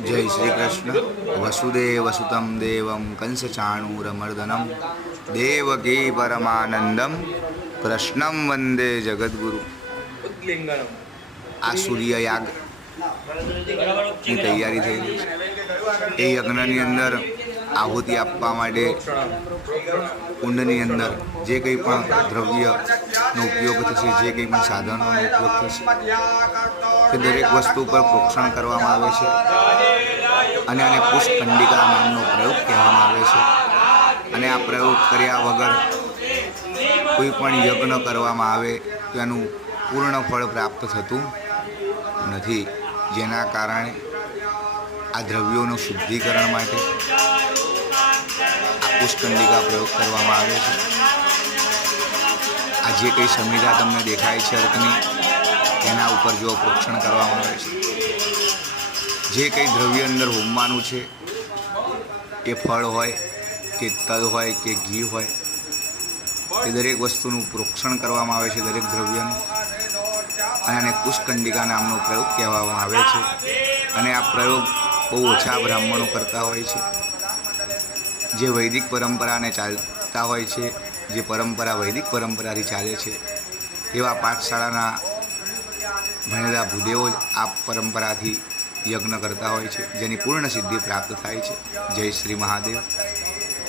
जय श्री कृष्ण। वसुदेव सुतं देवं कंसचाणूरमर्दनं देवकी परमानंदम कृष्णं वंदे जगद्गुरु। आ सूर्ययाग की तैयारी थई ए यज्ञनी अंदर आहुति आपवा माटे कुंडनी अंदर जे कंई पण द्रव्यनो उपयोग थशे, जे कंई पण साधनोनो उपयोग थशे ते दरेक वस्तु पर प्रोक्षण करवामां आवे छे अने आने पुष्पकंडिका नामनो प्रयोग कहेवामां आवे छे। अने आ प्रयोग कर्या वगर कोई पण यज्ञ करवामां आवे तो एनुं पूर्ण फळ प्राप्त थतुं नथी, जेना कारणे आ द्रव्योનું શુદ્ધિકરણ માટે આ પુષ્પકંડિકા પ્રયોગ કરવામાં આવે છે। આ જે કંઈ સંવિધા તમને દેખાય છે અર્કની એના ઉપર જો પ્રોક્ષણ કરવામાં આવે છે, જે કંઈ દ્રવ્ય અંદર હોમવાનું છે એ ફળ હોય કે તલ હોય કે ઘી હોય એ દરેક વસ્તુનું પ્રોક્ષણ કરવામાં આવે છે, દરેક દ્રવ્યનું। અને આને પુષ્પકંડિકા નામનો પ્રયોગ કહેવામાં આવે છે। અને આ પ્રયોગ બહુ ઓછા બ્રાહ્મણો કરતા હોય છે, જે વૈદિક પરંપરાને ચાલતા હોય છે, જે પરંપરા વૈદિક પરંપરાથી ચાલે છે એવા પાઠશાળાના ભણેલા ભૂદેવો જ આ પરંપરાથી યજ્ઞ કરતા હોય છે, જેની પૂર્ણ સિદ્ધિ પ્રાપ્ત થાય છે। જય શ્રી મહાદેવ।